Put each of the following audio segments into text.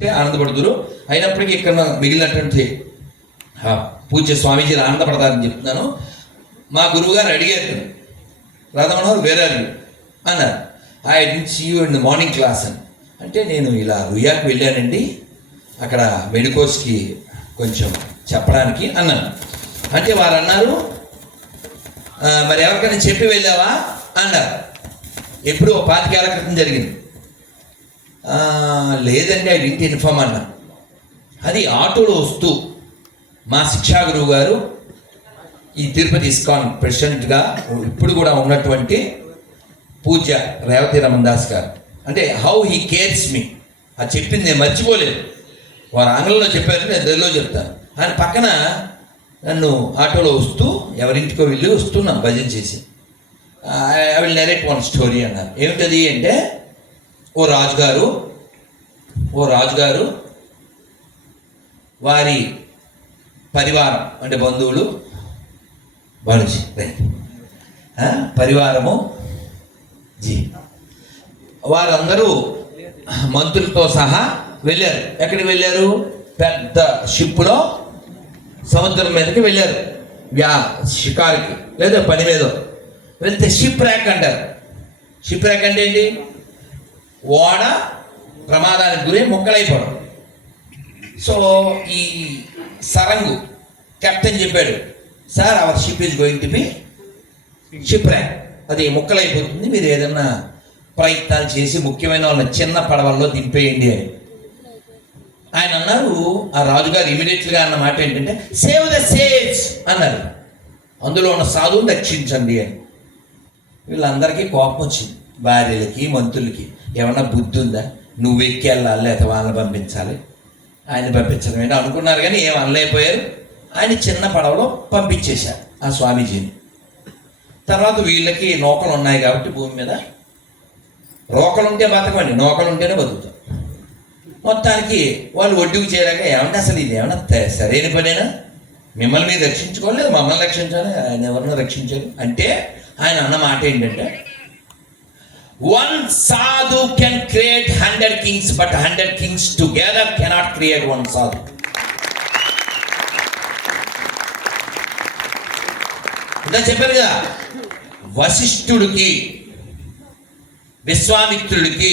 ఆనందపడుతురు. అయినప్పటికీ ఇక్కడ మిగిలినటువంటి పూజ్య స్వామీజీలు ఆనందపడతారని చెప్తున్నాను. మా గురువుగారు అడిగారు, రాధామనోహర్ వేర్ ఆర్ యూ అన్నారు. I didn't see you in the morning class అని. అంటే నేను ఇలా రుయాకి వెళ్ళానండి, అక్కడ మెడికోస్కి కొంచెం చెప్పడానికి అన్నాను. అంటే వారు అన్నారు, మరి ఎవరికైనా చెప్పి వెళ్ళావా అన్నారు. ఎప్పుడు 25 ఏళ్ల క్రితం జరిగింది. లేదండి, ఐ డిడ్ంట్ ఇన్ఫార్మ్ అన్నా. అది ఆటోలో వస్తూ మా శిక్షా గురువు గారు, ఈ తిరుపతి ఇస్కాన్ ప్రెసిడెంట్గా ఇప్పుడు కూడా ఉన్నటువంటి పూజ్య రేవతి రమన్ దాస్ గారు, అంటే హౌ హీ కేర్స్ మీ, అది చెప్పింది నేను మర్చిపోలేదు. వారు ఆంగ్లంలో చెప్పారు, నేను తెలుగులో చెప్తాను. ఆయన పక్కన నన్ను ఆటోలో వస్తూ ఎవరింటికో వెళ్ళి వస్తున్నాం భజన చేసి. I will narrate one story అన్నారు. ఏమిటది అంటే, ఓ రాజుగారు వారి పరివారం, అంటే బంధువులు, బాలుజీ పరివారము వారందరూ మంత్రులతో సహా వెళ్ళారు. ఎక్కడికి వెళ్ళారు? పెద్ద షిప్లో సముద్రం మీదకి వెళ్ళారు, షికారుకి లేదా పని మీద వెళ్తే షిప్ ర్యాక్ అంటారు. షిప్ ర్యాక్ అంటే ఏంటి? ఓడ ప్రమాదానికి గురి ముక్కలైపోవడం. సో ఈ సరంగు కెప్టెన్ చెప్పాడు, sir our ship is going to be ship rack, అది ముక్కలైపోతుంది, మీరు ఏదన్నా ప్రయత్నాలు చేసి ముఖ్యమైన వాళ్ళని చిన్న పడవల్లో దింపేయండి అని. ఆయన అన్నారు, ఆ రాజుగారు ఇమీడియట్గా అన్న మాట ఏంటంటే, సేవ్ ద సేజ్ అన్నారు, అందులో ఉన్న సాధువుని రక్షించండి అని. వీళ్ళందరికీ కోపం వచ్చింది, భార్యలకి మంత్రులకి. ఏమన్నా బుద్ధి ఉందా, నువ్వు ఎక్కి వెళ్ళాలి లేకపోతే వాళ్ళని పంపించాలి, ఆయన పంపించడం ఏంటి అనుకున్నారు. కానీ ఏం అనలేకపోయారు. ఆయన చిన్న పడవలో పంపించేశారు ఆ స్వామీజీని. తర్వాత వీళ్ళకి నౌకలు ఉన్నాయి కాబట్టి భూమి మీద రోకలుంటే బతకమండి, నౌకలుంటేనే బతుకుతాం. మొత్తానికి వాళ్ళు ఒడ్డుకు చేరాక, ఏమంటే అసలు ఇది ఏమన్నా సరైన పనేనా, మిమ్మల్ని మీరు రక్షించుకోలేదు, మమ్మల్ని రక్షించాలి, ఆయన ఎవరినో రక్షించారు అంటే. ఆయన అన్న మాట ఏంటంటే, 1 sadhu can create 100 kings, but 100 kings together cannot create 1 sadhu. ఇలా చెప్పారు కదా, వశిష్ఠుడికి, విశ్వామిత్రుడికి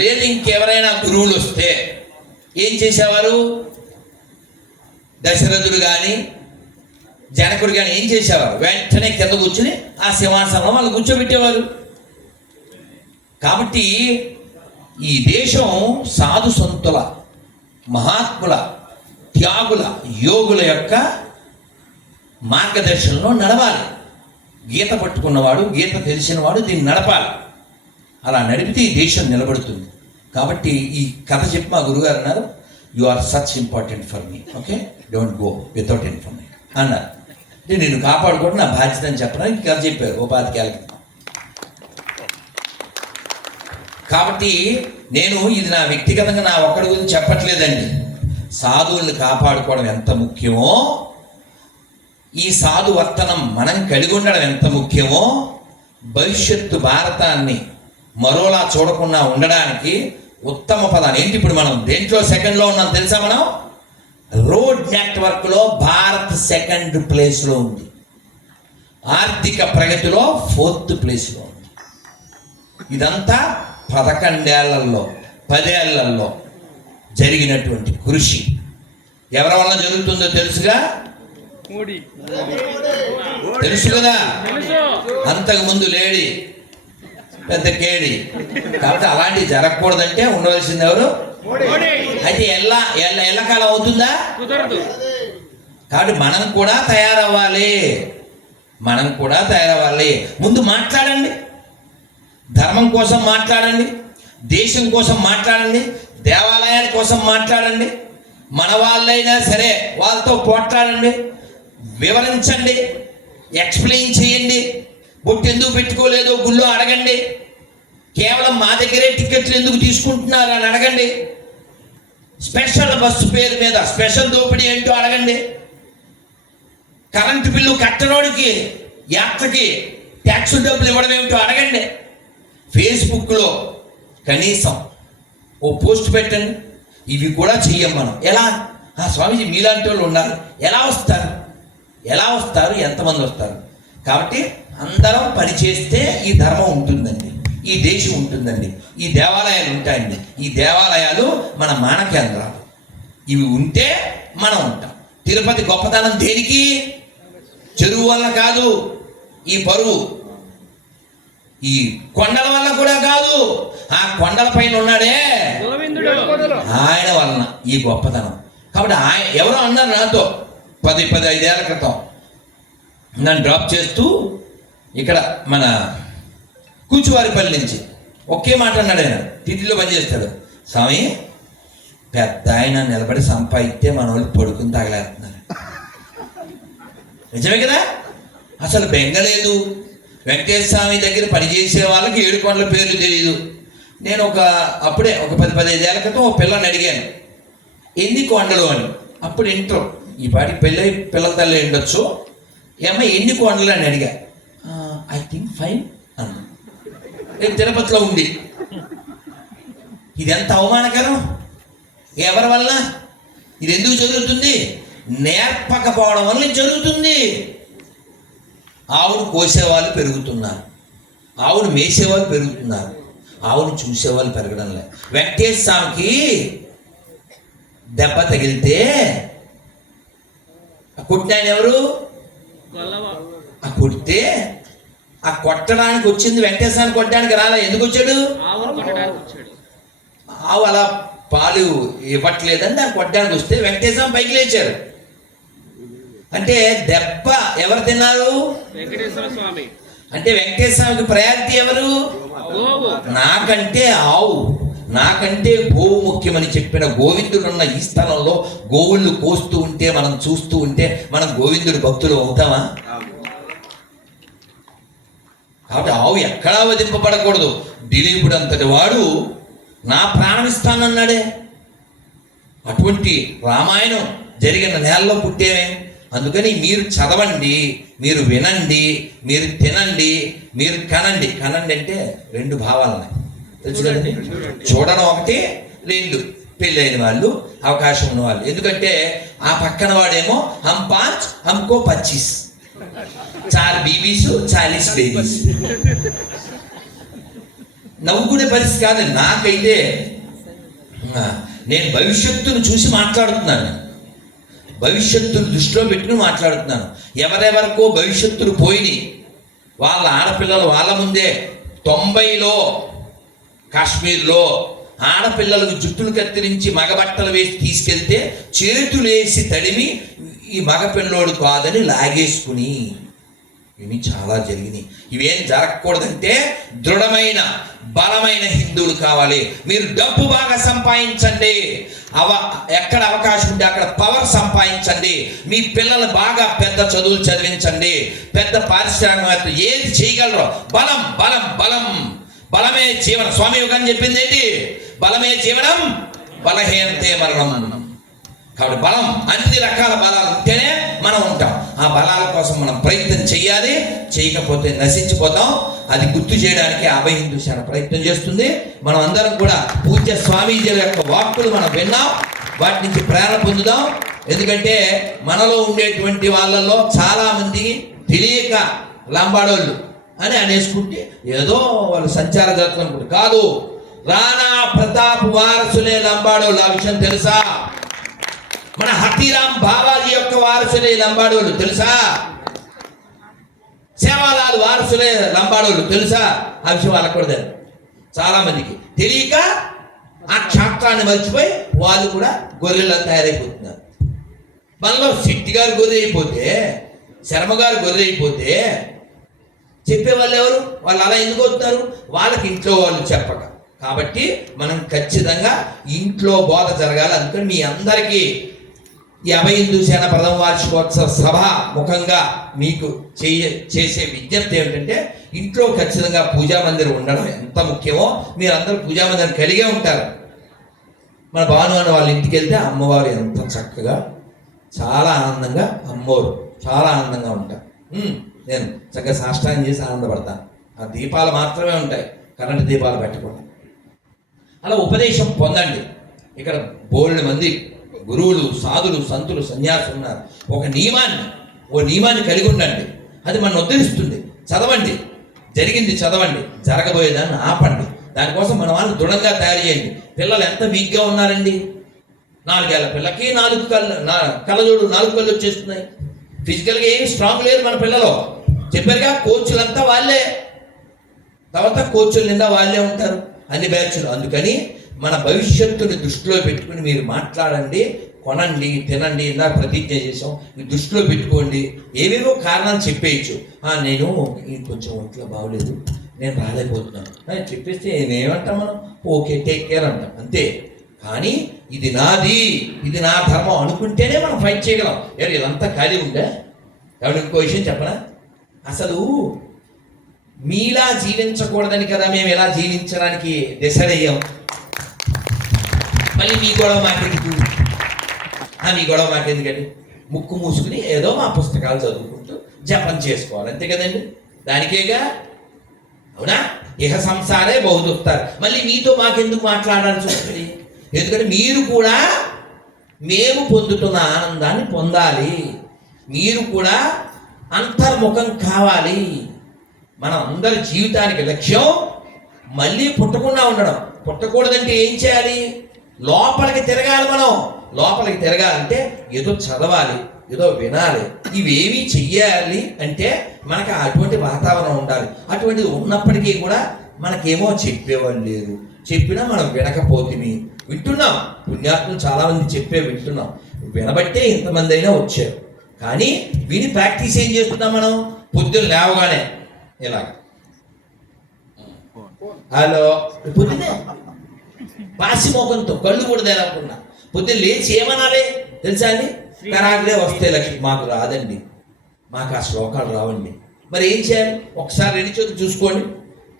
లేదు ఇంకెవరైనా గురువులు వస్తే ఏం చేసేవారు? దశరథుడు కానీ జనకుడు కానీ ఏం చేసేవారు? వెంటనే కింద కూర్చుని ఆ సింహాసనంలో వాళ్ళు కూర్చోబెట్టేవారు. కాబట్టి ఈ దేశం సాధు సంతుల, మహాత్ముల, త్యాగుల, యోగుల యొక్క మార్గదర్శనంలో నడవాలి. గీత పట్టుకున్నవాడు, గీత తెలిసినవాడు దీన్ని నడపాలి. అలా నడిపితే ఈ దేశం నిలబడుతుంది. కాబట్టి ఈ కథ చెప్పి మా గురుగారు అన్నారు, you are such important for me, okay, don't go without information అన్నారు. అంటే నేను కాపాడుకోవడం నా బాధ్యత అని చెప్పడానికి కథ చెప్పారు 25 ఏళ్ళ క్రితం. కాబట్టి నేను ఇది నా వ్యక్తిగతంగా నా ఒక్కడి గురించి చెప్పట్లేదండి. సాధువుల్ని కాపాడుకోవడం ఎంత ముఖ్యమో, ఈ సాధు వర్తనం మనం కలిగి ఉండడం ఎంత ముఖ్యమో, భవిష్యత్తు భారతాన్ని మరోలా చూడకుండా ఉండడానికి ఉత్తమ పదాన్ని ఏంటి? ఇప్పుడు మనం దేంట్లో సెకండ్లో ఉన్నాం తెలుసా? మనం రోడ్ నెట్వర్క్లో భారత్ 2nd ప్లేస్లో ఉంది, ఆర్థిక ప్రగతిలో 4th ప్లేస్లో ఉంది. ఇదంతా 11 ఏళ్లలో 10 ఏళ్లలో జరిగినటువంటి కృషి. ఎవరి వల్ల జరుగుతుందో తెలుసుగా, తెలుసు కదా. అంతకుముందు లేడీ పెద్ద కేడి. కాబట్టి అలాంటివి జరగకూడదంటే ఉండవలసింది ఎవరు? అయితే ఎల్లకాలం అవుతుందా? కాబట్టి మనం కూడా తయారవ్వాలి. ముందు మాట్లాడండి, ధర్మం కోసం మాట్లాడండి, దేశం కోసం మాట్లాడండి, దేవాలయాల కోసం మాట్లాడండి. మన వాళ్ళైనా సరే వాళ్ళతో పోట్లాడండి, వివరించండి, ఎక్స్ప్లెయిన్ చేయండి. బొట్టు ఎందుకు పెట్టుకోలేదో గుళ్ళో అడగండి. కేవలం మా దగ్గరే టికెట్లు ఎందుకు తీసుకుంటున్నారు అని అడగండి. స్పెషల్ బస్సు పేరు మీద స్పెషల్ దోపిడీ ఏంటో అడగండి. కరెంటు బిల్లు కట్టనోడికి యాత్రకి ట్యాక్స్ డబ్బులు ఇవ్వడం ఏమిటో అడగండి. ఫేస్బుక్లో కనీసం ఓ పోస్ట్ పెట్టండి. ఇవి కూడా చెయ్యం మనం. ఎలా? స్వామీజీ మీలాంటి వాళ్ళు ఉన్నారు, ఎలా వస్తారు, ఎంతమంది వస్తారు? కాబట్టి అందరం పనిచేస్తే ఈ ధర్మం ఉంటుందండి, ఈ దేశం ఉంటుందండి, ఈ దేవాలయాలు ఉంటాయండి. ఈ దేవాలయాలు మన మానకేంద్రాలు. ఇవి ఉంటే మనం ఉంటాం. తిరుపతి గొప్పతనం దేనికి? చెరువు వల్ల కాదు, ఈ పరువు ఈ కొండల వల్ల కూడా కాదు, ఆ కొండల పైన ఉన్నాడే ఆయన వలన ఈ గొప్పతనం. కాబట్టి ఆయన ఎవరో అన్నారు నాతో 15 ఏళ్ల క్రితం నన్ను డ్రాప్ చేస్తూ ఇక్కడ మన కూచువారిపల్లి నుంచి ఒకే మాట అన్నాడు. ఆయన టిటిలో పనిచేస్తాడు. స్వామి, పెద్ద ఆయన నిలబడి సంపాదిస్తే మన వాళ్ళు పడుకుని తగలేస్తున్నారు. నిజమే కదా? అసలు బెంగలేదు. వెంకటేశ్వర స్వామి దగ్గర పనిచేసే వాళ్ళకి 7 కొండల పేర్లు తెలియదు. నేను అప్పుడే ఒక 10-15 ఏళ్ల క్రితం ఒక పిల్లని అడిగాను, ఎన్ని కొండలు అని. అప్పుడు ఇంట్లో ఈ పాటికి పిల్లల తల్లి ఉండొచ్చు. ఏమ్మా ఎన్ని కొండలు అని అడిగా. ఐ థింక్ 5 అన్న. నేను తిరుపతిలో ఉంది. ఇది ఎంత అవమానకరం! ఎవరి వల్ల ఇది ఎందుకు జరుగుతుంది? నేర్పకపోవడం వల్ల జరుగుతుంది. ఆవును కోసేవాళ్ళు పెరుగుతున్నారు, ఆవును మేసేవాళ్ళు పెరుగుతున్నారు, ఆవును చూసేవాళ్ళు పెరగడం లేదు. వెంకటేశ్వర స్వామికి దెబ్బ తగిలితే కొట్టినాయన ఎవరు? కొడితే ఆ కొట్టడానికి వచ్చింది వెంకటేశ్వరాన్ని కొట్టడానికి రాలా. ఎందుకు వచ్చాడు? ఆవు అలా పాలు ఇవ్వట్లేదని దాన్ని కొట్టడానికి వస్తే వెంకటేశ్వర పైకి లేచారు. అంటే దెబ్బ ఎవరు తిన్నారు? వెంకటేశ్వర స్వామి. అంటే వెంకటేశ్వర స్వామికి ప్రయారిటీ ఎవరు? నాకంటే ఆవు, నాకంటే గోవు ముఖ్యమని చెప్పిన గోవిందుడున్న ఈ స్థలంలో గోవుళ్ళు కోస్తూ ఉంటే, మనం చూస్తూ ఉంటే మనం గోవిందుడి భక్తులు అవుతామా? కాబట్టి ఆవు ఎక్కడా వధింపబడకూడదు. దిలీపుడు అంతటి వాడు నా ప్రాణం ఇస్తానన్నాడే. అటువంటి రామాయణం జరిగిన నేలలో పుట్టేవే. అందుకని మీరు చదవండి, మీరు వినండి, మీరు తినండి, మీరు కనండి. కనండి అంటే 2 భావాలు ఉన్నాయి, తెలుసు కదండి. చూడడం ఒకటి, 2 పెళ్ళైన వాళ్ళు, అవకాశం ఉన్న వాళ్ళు. ఎందుకంటే ఆ పక్కన వాడేమో హమ్ 5 హమ్కో 25, 4 బీబీస్ 40 బేబీస్. నవ్వుకునే పరిస్థితి కాదు. నాకైతే నేను భవిష్యత్తును చూసి మాట్లాడుతున్నాను, భవిష్యత్తును దృష్టిలో పెట్టుకుని మాట్లాడుతున్నాను. ఎవరెవరికో భవిష్యత్తులు పోయినాయి. వాళ్ళ ఆడపిల్లలు వాళ్ళ ముందే 90లో కాశ్మీర్లో ఆడపిల్లలకు జుట్టులు కత్తిరించి మగబట్టలు వేసి తీసుకెళ్తే చేతులు వేసి తడిమి ఈ మగపిల్లోడు కాదని లాగేసుకుని ఇవి చాలా జరిగినాయి. ఇవేం జరగకూడదంటే దృఢమైన బలమైన హిందువులు కావాలి. మీరు డబ్బు బాగా సంపాదించండి, ఎక్కడ అవకాశం ఉంటే అక్కడ పవర్ సంపాదించండి. మీ పిల్లలు బాగా పెద్ద చదువులు చదివించండి, పెద్ద పారిశ్రామిక ఏది చేయగలరో. బలం బలం బలం బలమే జీవనం. స్వామి యుగం చెప్పింది ఏంటి? బలమే జీవనం, బలహీనతే మరణం. కాబట్టి బలం, అన్ని రకాల బలాలు ఉంటేనే మనం ఉంటాం. ఆ బలాల కోసం మనం ప్రయత్నం చేయాలి. చేయకపోతే నశించిపోతాం. అది గుర్తు చేయడానికి అభయ హిందూ సేన ప్రయత్నం చేస్తుంది. మనం అందరం కూడా పూజ్య స్వామీజీల యొక్క వాక్కులు మనం విన్నాం, వాటి నుంచి ప్రేరణ పొందుదాం. ఎందుకంటే మనలో ఉండేటువంటి వాళ్ళల్లో చాలా మంది తెలియక లంబాడోళ్ళు అని అనేసుకుంటే ఏదో వాళ్ళు సంచార జాతులు అనుకుంటే కాదు. రాణా ప్రతాప్ వారసులే లంబాడోళ్ళు. ఆ విషయం తెలుసా? మన హతీరాం బాబాజీ యొక్క వారసులే లంబాడోళ్ళు తెలుసా? సేవాలాల్ వారసులే లంబాడోళ్ళు తెలుసా? ఆ విషయం వాళ్ళకు కూడా తెలియదు. చాలా మందికి తెలియక ఆ క్షాత్రాన్ని మర్చిపోయి వాళ్ళు కూడా గొర్రెలా తయారైపోతున్నారు. మనలో శెట్టి గారు గొర్రె అయిపోతే, శర్మ గారు గొర్రె అయిపోతే చెప్పేవాళ్ళు ఎవరు? వాళ్ళు అలా ఎందుకు అవుతున్నారు? వాళ్ళకి ఇంట్లో వాళ్ళు చెప్పక. కాబట్టి మనం ఖచ్చితంగా ఇంట్లో బోధ జరగాలి. అందుకని మీ అందరికీ ఈ అభయ హిందూ సేన ప్రథమ వార్షికోత్సవ సభ ముఖంగా మీకు చేసే విజ్ఞప్తి ఏమిటంటే, ఇంట్లో ఖచ్చితంగా పూజా మందిరం ఉండడం ఎంత ముఖ్యమో మీరందరూ పూజా మందిరం కలిగే ఉంటారు. మన భాను అన్న వాళ్ళ ఇంటికి వెళ్తే అమ్మవారు ఎంత చక్కగా, చాలా ఆనందంగా, అమ్మవారు చాలా ఆనందంగా ఉంటారు. నేను చక్కగా సాష్టాంగం చేసి ఆనందపడతాను. ఆ దీపాలు మాత్రమే ఉంటాయి, కరెంటు దీపాలు పెట్టకూడదు. అలా ఉపదేశం పొందండి. ఇక్కడ బోల్డ్ మంది గురువులు, సాధులు, సంతులు, సన్యాసులు ఉన్నారు. ఓ నియమాన్ని కలిగి ఉండండి. అది మనం ఉద్ధరిస్తుంది. చదవండి, జరిగింది చదవండి, జరగబోయేదాన్ని ఆపండి. దానికోసం మన వాళ్ళు దృఢంగా తయారు చేయండి. పిల్లలు ఎంత వీక్గా ఉన్నారండి. 4 ఏళ్ల పిల్లకి 4 కళ్ళజోడు 4 కళ్ళు వచ్చేస్తున్నాయి. ఫిజికల్గా ఏమి స్ట్రాంగ్ లేదు మన పిల్లలు. చెప్పారుగా, కోచ్లంతా వాళ్ళే, తర్వాత కోచ్ల నిండా వాళ్ళే ఉంటారు, అన్ని బ్యాచ్లు. అందుకని మన భవిష్యత్తుని దృష్టిలో పెట్టుకుని మీరు మాట్లాడండి, కొనండి, తినండి. ఇందాక ప్రతిజ్ఞ చేసాం, ఈ దృష్టిలో పెట్టుకోండి. ఏవేవో కారణాలు చెప్పేయచ్చు. నేను కొంచెం ఒంట్లో బాగోలేదు, నేను రాలేకపోతున్నాను చెప్పేస్తే నేనేమంటాం మనం? ఓకే, టేక్ కేర్ అంటాం, అంతే. కానీ ఇది నాది, ఇది నా ధర్మం అనుకుంటేనే మనం ఫైట్ చేయగలం. ఇదంతా ఖాళీ ఉండే. కాబట్టి ఇంకో విషయం చెప్పనా, అసలు మీలా జీవించకూడదని కదా మేము ఎలా జీవించడానికి డిసైడ్ అయ్యాం. మళ్ళీ మీ గొడవ మాకెందుకండి? ముక్కు మూసుకుని ఏదో మా పుస్తకాలు చదువుకుంటూ జపం చేసుకోవాలి, అంతే కదండి. దానికేగా, అవునా? ఇహ సంసారే బహుదుస్తారు. మళ్ళీ మీతో మాకెందుకు మాట్లాడాల్సి వస్తుంది? ఎందుకంటే మీరు కూడా మేము పొందుతున్న ఆనందాన్ని పొందాలి, మీరు కూడా అంతర్ముఖం కావాలి. మన అందరి జీవితానికి లక్ష్యం మళ్ళీ పుట్టకుండా ఉండడం. పుట్టకూడదంటే ఏం చేయాలి? లోపలికి తిరగాలి. మనం లోపలికి తిరగాలంటే ఏదో చదవాలి, ఏదో వినాలి, ఇవేవి చెయ్యాలి అంటే మనకు అటువంటి వాతావరణం ఉండాలి. అటువంటిది ఉన్నప్పటికీ కూడా మనకేమో చెప్పేవాళ్ళు లేరు. చెప్పినా మనం వినకపోతుంది. వింటున్నాం, పుణ్యాత్ములు చాలామంది వింటున్నాం, వినబట్టే ఇంతమంది అయినా వచ్చారు. కానీ విని ప్రాక్టీస్ ఏం చేస్తున్నాం మనం? పొద్దున్న లేవగానే ఇలాగ హలో, పొద్దునే పాసిమోకంతో కళ్ళు కూడా తెలవకుండా పొద్దున్న లేచి ఏమనాలి తెలుసా అండి? కరాగ్రే వస్తే లక్ష్మి. మాకు రాదండి, మాకు ఆ శ్లోకాలు రావండి. మరి ఏం చేయాలి? ఒకసారి 2 చేతులు చూసుకోండి,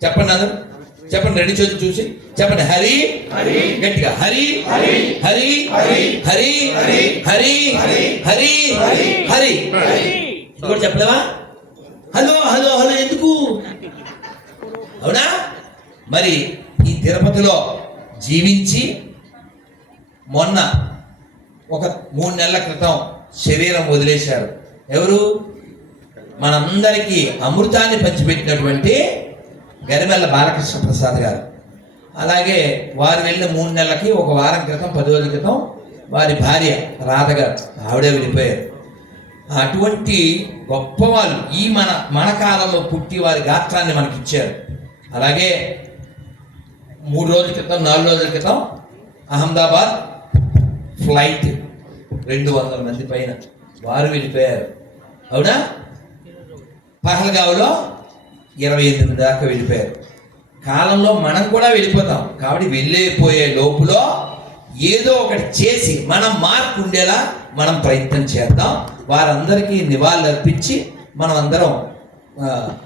చెప్పండి అందరూ చెప్పండి. 2 చేతులు చూసి చెప్పండి, హరి గట్టిగా, హరి హరి హరి హరి హరి హరి హరి. ఇంకోటి చెప్పలేవా? హలో హలో హలో ఎందుకు? అవునా? మరి ఈ తిరుపతిలో జీవించి మొన్న ఒక 3 నెలల క్రితం శరీరం వదిలేశారు. ఎవరు? మనందరికీ అమృతాన్ని పంచిపెట్టినటువంటి గరిమెల్ల బాలకృష్ణ ప్రసాద్ గారు. అలాగే వారు వెళ్ళిన 3 నెలలకి ఒక వారం క్రితం, 10 రోజుల క్రితం వారి భార్య రాధ గారు, ఆవిడే వెళ్ళిపోయారు. అటువంటి గొప్పవాళ్ళు ఈ మన కాలంలో పుట్టి వారి గాత్రాన్ని మనకి ఇచ్చారు. అలాగే 3 రోజుల క్రితం, 4 రోజుల క్రితం అహ్మదాబాద్ ఫ్లైట్ 200 మంది పైన వారు వెళ్ళిపోయారు. అవునా? పహల్గావ్లో 28 దాకా వెళ్ళిపోయారు. కాలంలో మనం కూడా వెళ్ళిపోతాం. కాబట్టి వెళ్ళిపోయే లోపులో ఏదో ఒకటి చేసి మనం మార్పు ఉండేలా మనం ప్రయత్నం చేద్దాం. వారందరికీ నివాళులు అర్పించి మనం అందరం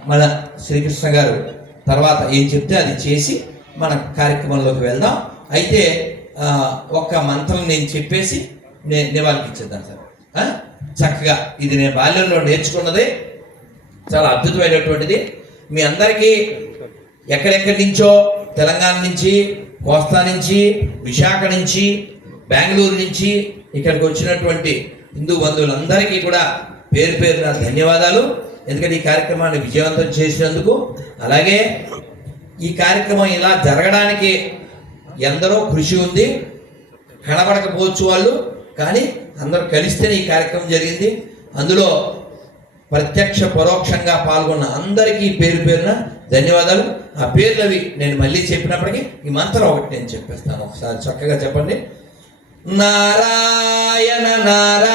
మన శ్రీకృష్ణ గారు తర్వాత ఏం చెప్తే అది చేసి మన కార్యక్రమంలోకి వెళ్దాం. అయితే ఒక్క మంత్రం నేను చెప్పేసి నివాళులకి ఇచ్చేద్దాం సార్. చక్కగా ఇది నేను బాల్యంలో నేర్చుకున్నది, చాలా అద్భుతమైనటువంటిది. మీ అందరికీ ఎక్కడెక్కడి నుంచో, తెలంగాణ నుంచి, కోస్తా నుంచి, విశాఖ నుంచి, బెంగళూరు నుంచి ఇక్కడికి వచ్చినటువంటి హిందూ బంధువులందరికీ కూడా పేరు పేరున ధన్యవాదాలు. ఎందుకంటే ఈ కార్యక్రమాన్ని విజయవంతం చేసినందుకు. అలాగే ఈ కార్యక్రమం ఇలా జరగడానికి ఎందరో కృషి ఉంది. కనబడకపోవచ్చు వాళ్ళు, కానీ అందరూ కలిస్తేనే ఈ కార్యక్రమం జరిగింది. అందులో ప్రత్యక్ష పరోక్షంగా పాల్గొన్న అందరికీ పేరు పేరున ధన్యవాదాలు. ఆ పేర్లవి నేను మళ్ళీ చెప్పినప్పటికీ ఈ మంత్రం ఒకటి నేను చెప్పేస్తాను. ఒకసారి చక్కగా చెప్పండి. నారాయణ నారాయణ